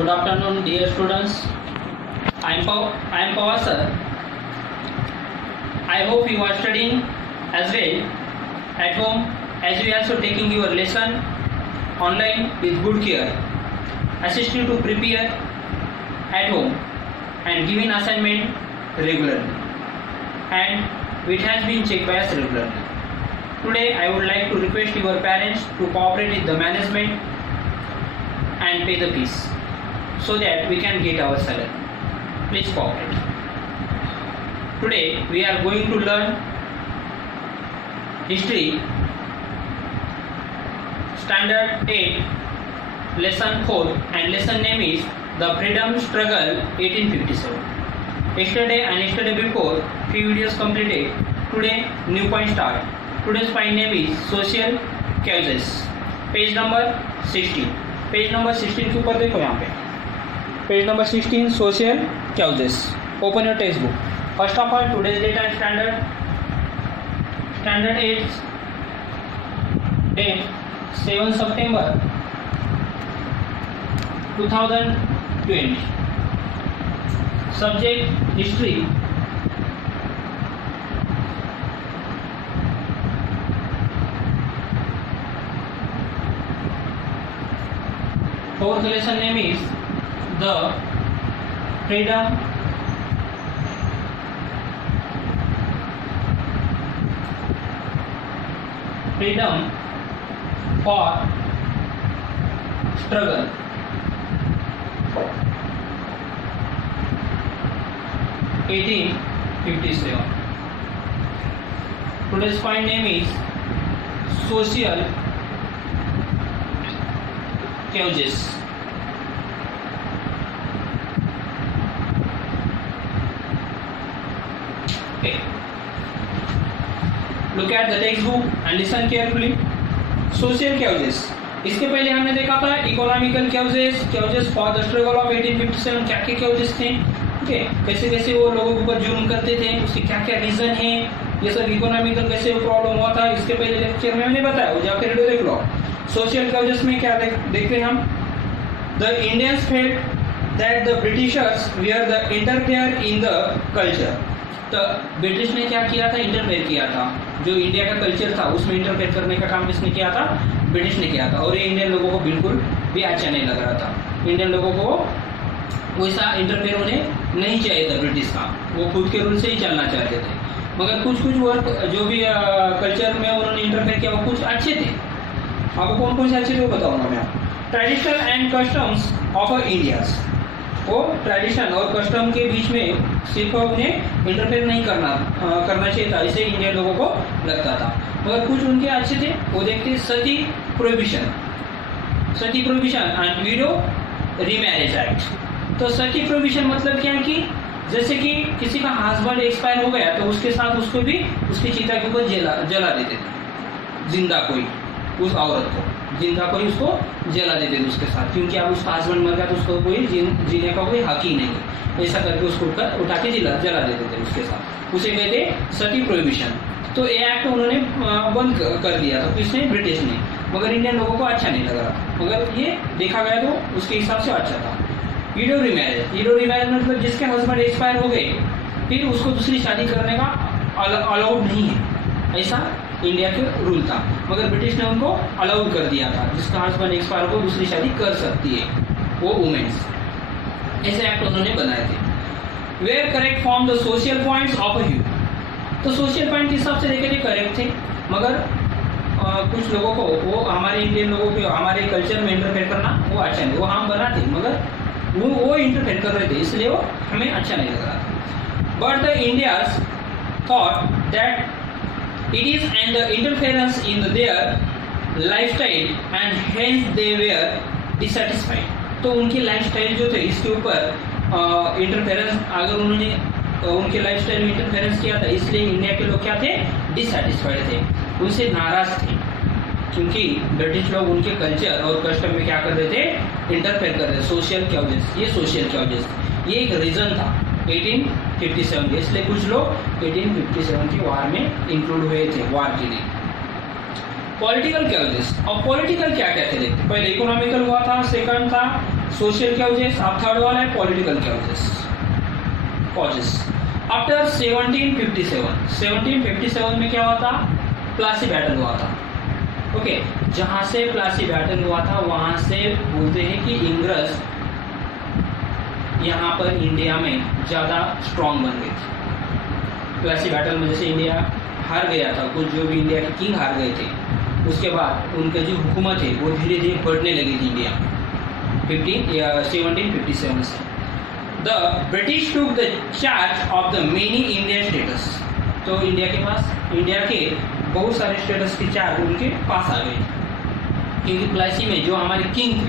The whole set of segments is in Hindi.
Good afternoon, dear students. I am Pawar sir. I hope you are studying as well at home as you are also taking your lesson online with good care. Assist you to prepare at home and giving assignment regularly, and it has been checked by us regularly. Today I would like to request your parents to cooperate with the management and pay the fees so that we can get our salary. Please cooperate. Today we are going to learn history standard 8 lesson 4, and lesson name is the freedom struggle 1857. Yesterday and yesterday before few videos completed. Today new point start. Today's point name is social causes. Page number 16. Page number 16 के ऊपर देखो यहाँ पे page number 16 social causes. Open your textbook. First of all, today's date and standard 8 date 7 September 2020. Subject history. Fourth lesson name is the freedom for struggle. (1857). Today's point name is social causes. Okay. Look at the textbook and listen carefully. Social causes. इसके पहले हमने देखा था economical causes for the struggle of 1857. क्या क्या causes थे? ओके, कैसे कैसे वो लोगों के ऊपर जुल्म करते थे, उसके क्या क्या रीजन है, ये सब इकोनॉमिकल कैसे प्रॉब्लम हुआ था, इसके पहले लेक्चर में हमने बताया. वो जाकर वीडियो देख लो. सोशल causes में क्या देखते हैं हम? The Indians felt that the Britishers were the interfere in the culture. तो ब्रिटिश ने क्या किया था? इंटरफेयर किया था. जो इंडिया का कल्चर था उसमें इंटरफेयर करने का काम किसने किया था? ब्रिटिश ने किया था. और ये इंडियन लोगों को बिल्कुल भी अच्छा नहीं लग रहा था. इंडियन लोगों को वैसा इंटरफेयर होने नहीं चाहिए था ब्रिटिश का. वो खुद के रूल से ही चलना चाहते थे. मगर कुछ वर्क जो भी कल्चर में उन्होंने इंटरफेयर किया वो कुछ अच्छे थे. आपको कौन कौन से अच्छे थे वो बताऊंगा मैं. Traditional and customs of India's. वो ट्रेडिशन और कस्टम के बीच में सिर्फ उन्हें इंटरफेयर नहीं करना चाहिए था, इसे इंडियन लोगों को लगता था. मगर कुछ उनके अच्छे थे. वो देखते sati prohibition and widow remarriage act. तो सती प्रोहिबिशन मतलब क्या कि जैसे कि किसी का हस्बैंड एक्सपायर हो गया तो उसके साथ उसको भी उसकी चिता के ऊपर जला देते थे. जिंदा कोई उस औरत को जिंदा कोई उसको जला देते थे उसके साथ, क्योंकि अब उसका हस्बैंड मर गया तो उसको कोई जीने का कोई हक ही नहीं. ऐसा करके उसको उठा के जला देते थे उसके साथ. उसे कहते सती प्रोहिबिशन. तो ये एक्ट उन्होंने बंद कर दिया था. किसने? ब्रिटिश ने. मगर इंडियन लोगों को अच्छा नहीं लग रहा था. मगर ये देखा गया तो उसके हिसाब से अच्छा था. विडो रीमैरिज मतलब जिसके हस्बैंड एक्सपायर हो गए फिर उसको दूसरी शादी करने का अलाउड नहीं है, ऐसा इंडिया के रूल था. मगर ब्रिटिश ने उनको अलाउड कर दिया था. जिसका हस्बैंड एक्सपायर हो दूसरी शादी कर सकती है वो वुमेन्स. ऐसे एक्ट उन्होंने बनाए थे. Were correct form the social points of a hue. तो सोशल पॉइंट के हिसाब से देखे करेक्ट थे. मगर कुछ लोगों को वो हमारे इंडियन लोगों के हमारे कल्चर में इंटरफेयर करना वो अच्छा नहीं. वो हम बनाते मगर वो इंटरफेयर कर रहे थे, इसलिए वो हमें अच्छा नहीं लग रहा था. But the India's thought that it is and the interference in their lifestyle and hence they were dissatisfied. तो उनकी लाइफस्टाइल जो थे इसके ऊपर इंटरफेरेंस अगर उन्होंने उनके लाइफस्टाइल में इंटरफेरेंस किया था, इसलिए इंडिया के लोग क्या थे? डिससेटिस्फाइड थे, उनसे नाराज थे. क्योंकि ब्रिटिश लोग उनके कल्चर और कस्टम में क्या कर रहे थे? इंटरफेयर कर रहे थे. Social causes. ये सोशल causes ये एक रीजन था 1857. इसलिए कुछ लोग 1857 की वार में इंक्लूड हुए थे वार के लिए. Political causes. और पॉलिटिकल क्या कहते देखते. पहले इकोनॉमिकल हुआ था, सेकंड था सोशल कॉजेस, अब थर्ड वाला है पॉलिटिकल कॉजेस। आफ्टर 1757 में क्या हुआ था? प्लासी बैटल हुआ था। ओके, जहां से प्लासी बैटल हुआ था वहां से बोलते हैं कि इंग्रज यहाँ पर इंडिया में ज़्यादा स्ट्रांग बन गए थे। प्लासी बैटल में जैसे इंडिया हार गया था, कुछ जो भी इंडिया के किंग हार गए थे, उसके बाद उनके जो हुकूमत है वो धीरे धीरे बढ़ने लगी थी इंडिया 1757 से। The British took the charge of the many Indian status. तो इंडिया के बहुत सारे स्टेटस के चार्ज उनके पास आ गए, क्योंकि प्लासी में जो हमारे किंग थे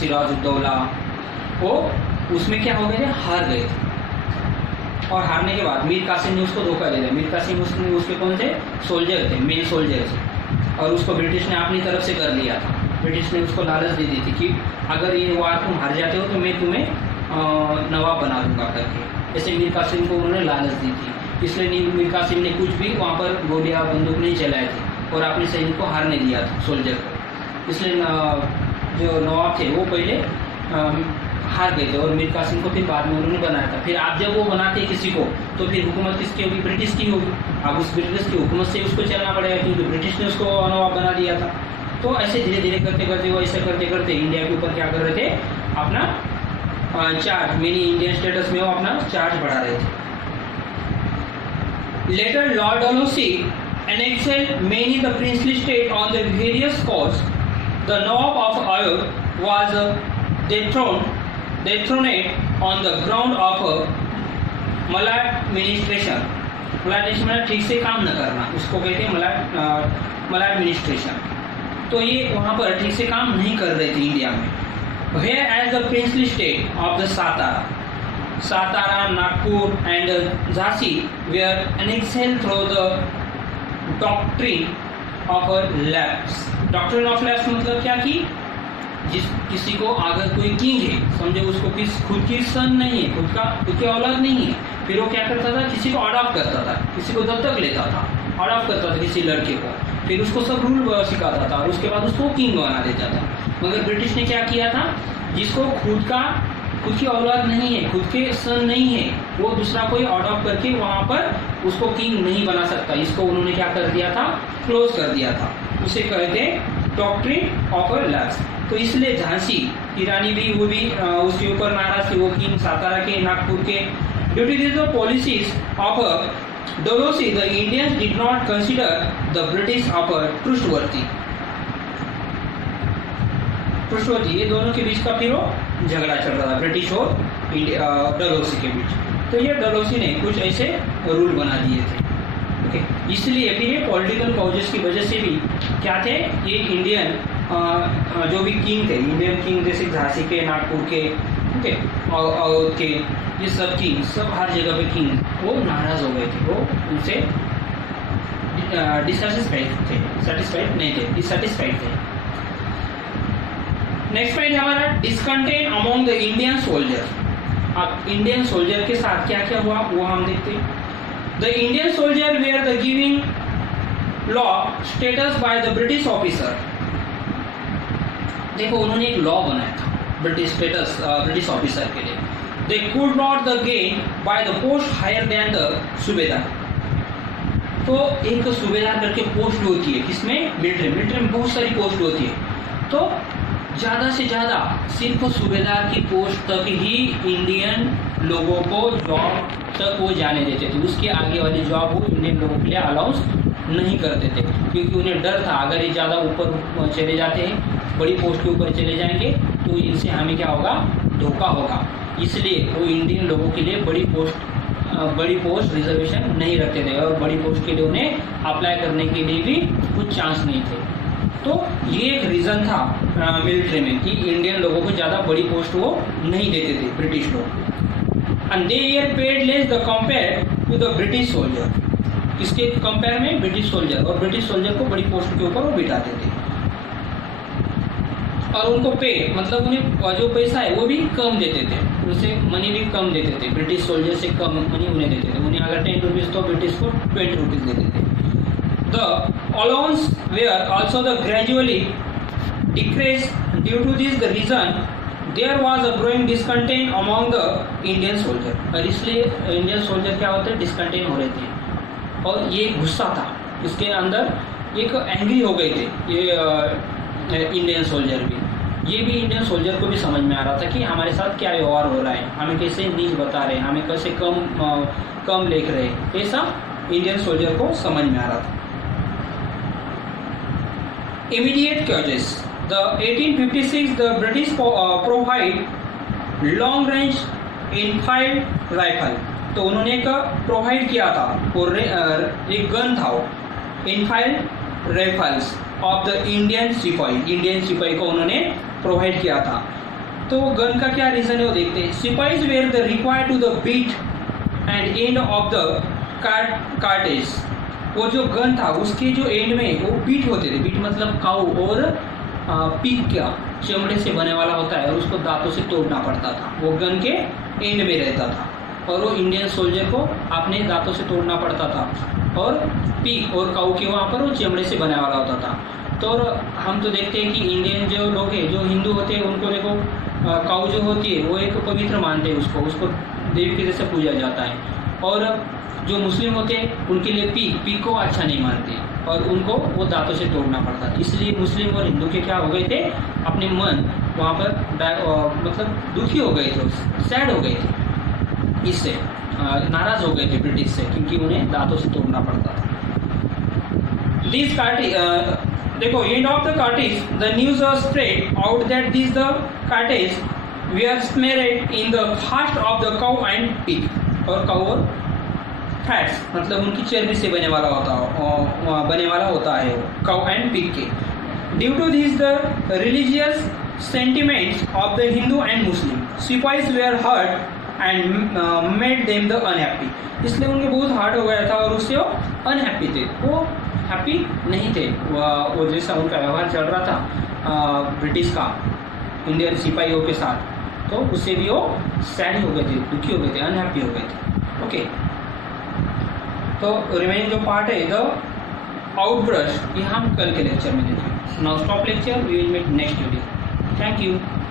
सिराजुद्दौला, वो उसमें क्या हो गए थे? हार गए थे। और हारने के बाद मीर कासिम ने उसको धोखा दे दिया। मीर कासिम उसके कौन थे? सोल्जर थे, मेन सोल्जर थे, और उसको ब्रिटिश ने अपनी तरफ से कर लिया था। ब्रिटिश ने उसको लालच दे दी थी कि अगर ये वार तुम हार जाते हो तो मैं तुम्हें नवाब बना दूंगा करके। ऐसे मीर कासिम को उन्होंने लालच दी थी, इसलिए मीर कासिम ने कुछ भी वहाँ पर गोलियां बंदूक नहीं चलाए थे और अपने सैनिक को हारने दिया था, सोल्जर को। इसलिए जो नवाब थे वो पहले हार गए थे और मीर कासिम को फिर बाद में उन्होंने बनाया था। फिर आप जब वो बनाते हैं किसी को तो फिर हुकूमत किसकी होगी? ब्रिटिश की होगी। अब उस ब्रिटिश की हुकूमत से उसको चलना पड़ेगा, क्योंकि ब्रिटिश ने उसको नवाब बना दिया था। तो ऐसे धीरे धीरे करते करते वो ऐसा करते करते इंडिया के ऊपर क्या कर रहे थे? अपना चार्ज, मेनी इंडियन स्टेटस में वो अपना चार्ज बढ़ा रहे थे। Later Lord Dalhousie annexed many the princely state on the various coasts. The Nawab of Ayur was dethroned on the ground of maladministration. maladministration ठीक से काम न करना, उसको कहते हैं maladministration। तो ये वहाँ पर ठीक से काम नहीं कर रहे थे इंडिया में। Here as the princely state of the Satara, Nagpur and Jhansi were annexed through the doctrine of lapse। Doctrine of lapse मतलब क्या कि किसी को अगर कोई किंग है, समझे उसको खुद की सन नहीं है, खुद की औलाद नहीं है, फिर वो क्या करता था? किसी को अडॉप्ट करता था, किसी को दत्तक लेता था, अडॉप्ट करता था किसी लड़के को, फिर उसको सब रूल सिखाता था और उसके बाद उसको किंग बना देता था। मगर ब्रिटिश ने क्या किया था? जिसको खुद की औलाद नहीं है, खुद के सन नहीं है, वो दूसरा कोई अडॉप्ट करके वहाँ पर उसको किंग नहीं बना सकता। इसको उन्होंने क्या कर दिया था? क्लोज कर दिया था। उसे कहते हैं डॉक्ट्रिन ऑफ लैप्स। तो इसलिए झांसी की रानी भी वो भी उसके ऊपर नाराज थी, वो किंग सातारा के, नागपुर के। Due to this policies of Dalhousie the Indians did not consider the British of trustworthy. ये दोनों के बीच का फिर वो झगड़ा चल रहा था, ब्रिटिश और डलहौसी के बीच। तो ये डलहौसी ने कुछ ऐसे रूल बना दिए थे। ओके, इसलिए फिर ये पॉलिटिकल कॉजेस की वजह से भी क्या थे? ये इंडियन जो भी किंग थे, इंडियन किंग जैसे झांसी के, नागपुर के, ओके, और के, ये सब किंग, सब हर जगह पे किंग वो नाराज हो गए थे, वो उनसे डिससेटिस्फाइड थे। नेक्स्ट पॉइंट हमारा discontent among the Indian soldier. अब इंडियन सोल्जर के साथ क्या क्या हुआ वो हम देखते हैं। The Indian soldier were the giving low status by the British officer. देखो उन्होंने एक लॉ बनाया था ब्रिटिश ऑफिसर के लिए। They could not the gain by the post higher than the subedar. तो एक सूबेदार करके पोस्ट होती है, किसमें? मिलिट्री में बहुत सारी पोस्ट होती है। तो ज़्यादा से ज़्यादा सिर्फ सूबेदार की पोस्ट तक ही इंडियन लोगों को जॉब तक वो जाने देते थे। उसके आगे वाली जॉब वो इंडियन लोगों के लिए अलाउंस नहीं करते थे, क्योंकि उन्हें डर था अगर ये ज़्यादा ऊपर चले जाते हैं, बड़ी पोस्ट के ऊपर चले जाएंगे तो इनसे हमें क्या होगा? धोखा होगा। इसलिए वो इंडियन लोगों के लिए बड़ी पोस्ट रिजर्वेशन नहीं रखते थे और बड़ी पोस्ट के लिए उन्हें अप्लाई करने के लिए भी कुछ चांस नहीं थे। तो ये एक रीज़न था मिलिट्री में कि इंडियन लोगों को ज़्यादा बड़ी पोस्ट वो नहीं देते थे ब्रिटिश लोग। And they are paid less the compare to the British soldier. इसके कंपेयर में ब्रिटिश सोल्जर, और ब्रिटिश सोल्जर को बड़ी पोस्ट के ऊपर वो बिठाते थे और उनको पे मतलब उन्हें जो पैसा है वो भी कम देते थे, उनसे मनी भी कम देते थे। ब्रिटिश सोल्जर से कम मनी उन्हें देते थे। उन्हें अगर 10 रुपीज़ तो ब्रिटिश को 20 रुपीज़ देते थे। The allowance were also the gradually decreased. Due to this, the reason there was a growing discontent among the Indian soldier, और इसलिए इंडियन सोल्जर क्या होते हैं, डिसकंटेंट हो रहे थे और ये गुस्सा था इसके अंदर, एक एंग्री हो गए थे ये इंडियन सोल्जर भी। ये भी इंडियन सोल्जर को भी समझ में आ रहा था कि हमारे साथ क्या व्यवहार हो रहा है, हमें कैसे नीच बता रहे हैं, हमें कैसे कम लिख रहे हैं, ये सब इंडियन सोल्जर को समझ में आ रहा था। Immediate causes, the 1856 the British provide long range Enfield rifle, तो उन्होंने एक प्रोवाइड किया था और एक गन था वो इनफाइल्ड राइफल्स ऑफ द इंडियन सिपाही को उन्होंने प्रोवाइड किया था। तो गन का क्या रीजन है वो देखते हैं। सिपाहीज were the required to the beat and end of the cartridge, वो जो गन था उसके जो एंड में वो बीट होते थे, बीट मतलब काऊ और पीक का चमड़े से बने वाला होता है और उसको दांतों से तोड़ना पड़ता था, वो गन के एंड में रहता था और वो इंडियन सोल्जर को अपने दांतों से तोड़ना पड़ता था और पीक और काऊ के वहाँ पर वो चमड़े से बना वाला होता था। तो हम तो देखते हैं कि इंडियन जो लोग हैं, जो हिंदू होते हैं, उनको देखो काऊ जो होती है वो एक पवित्र मानते हैं, उसको देवी की तरह से पूजा जाता है, और जो मुस्लिम होते हैं उनके लिए पीक को अच्छा नहीं मानते और उनको वो दांतों से तोड़ना पड़ता है। इसलिए मुस्लिम और हिंदू के क्या हो गए थे, अपने मन वहाँ पर मतलब दुखी हो गए थे, सैड हो गए थे, इससे नाराज हो गए थे ब्रिटिश से, क्योंकि उन्हें दांतों से तोड़ना पड़ता था। दिस देखो end of the cartridge the news spread out that this the cartridge we are smeared in the fast of the cow and pig, और काउ और फैट्स मतलब उनकी चर्बी से बने वाला होता है काउ एंड पिग के। Due to this the religious sentiments of the Hindu and Muslim, सिपाहीज were hurt and made them the unhappy, इसलिए उनके बहुत हार्ड हो गया था और उससे वो अनहैप्पी थे, वो हैप्पी नहीं थे। वो जैसा उनका व्यवहार चल रहा था ब्रिटिश का इंडियन सिपाहियों के साथ, तो उससे भी वो सैड हो गए थे, दुखी हो गए थे, अनहैप्पी हो गए थे। ओके, तो रिमेनिंग जो पार्ट है द आउटब्रश, ये हम कल के लेक्चर में देखेंगे। Now stop lecture, we will meet next video. Thank you.